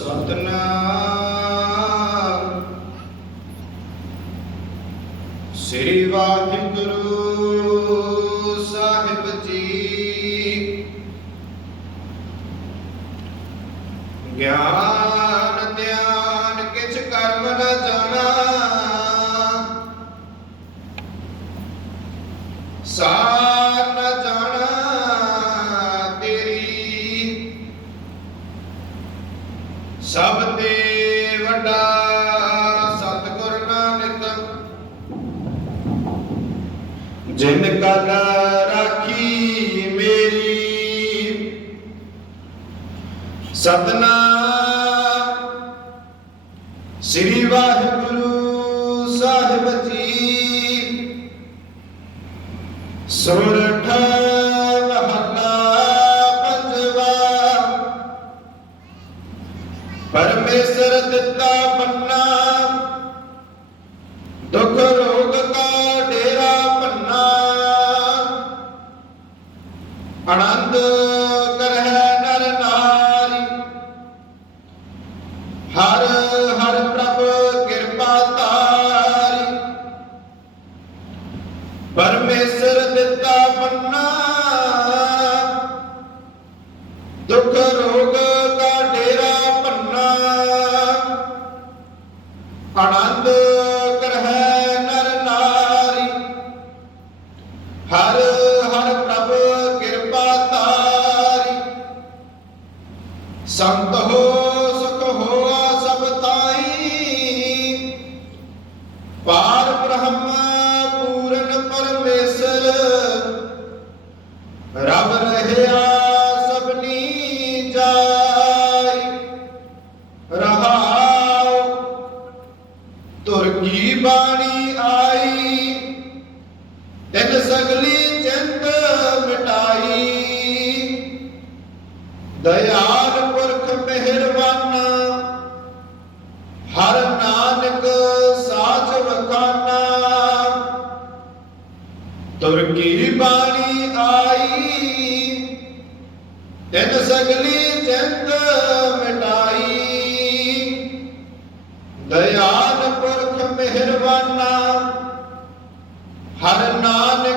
ਸਤਨਾਮ। ਸ੍ਰੀ ਵਾਹਿਗੁਰੂ ਸਾਹਿਬ ਜੀ। ਗਿਆਨ ਧਿਆਨ ਕਿਛ ਕਰਮ ਨ ਜਾਣਾ। ਸਾਰ ਜਿਨ ਕਲ ਰਾਖੀ ਮੇਰੀ ਸਤਨਾਮ ਸ੍ਰੀ ਵਾਹਿਗੁਰੂ ਸਾਹਿਬ ਜੀ। ਸੁਰਠ ਮਹਲਾ ਪੰਜਵਾ ਆਨੰਦ ਕਰਹਿ ਨਰ ਨਾਰੀ। ਹਰ ਹਰ ਪ੍ਰਭ ਕਿਰਪਾ ਤਾਰੀ ਪਰਮੇਸ਼ਰ ਦਿੱਤਾ ਬੰਨਾ ਦੁਖ ਰੋਗ ਕਿਰਪਾ ਤਾਰੀ ਸੰਤ ਹੋ, ਸੁਖ ਹੋਆ ਸਭ ਤਾਈ। ਪਾਰ ਬ੍ਰਹਮ ਪੂਰਨ ਪਰਮੇਸ਼ਰ। ਰਬ ਰਹਿਆ ਸਭਨੀ ਜਾਈ। ਰਹਾਉ, ਤੁਰ ਕੀ ਬਾਣੀ ਦਇਆਲ ਪੁਰਖ ਮਿਹਰਬਾਨਾ, ਹਰ ਨਾਨਕ ਸਾਚ ਵਖਾਨਾ। ਤੁਰ ਕੀ ਬਾਣੀ ਆਈ, ਤਿਨ ਸਗਲੀ ਚਿੰਤ ਮਿਟਾਈ। ਦਇਆਲ ਪੁਰਖ ਮਿਹਰਬਾਨਾ, ਹਰ ਨਾਨਕ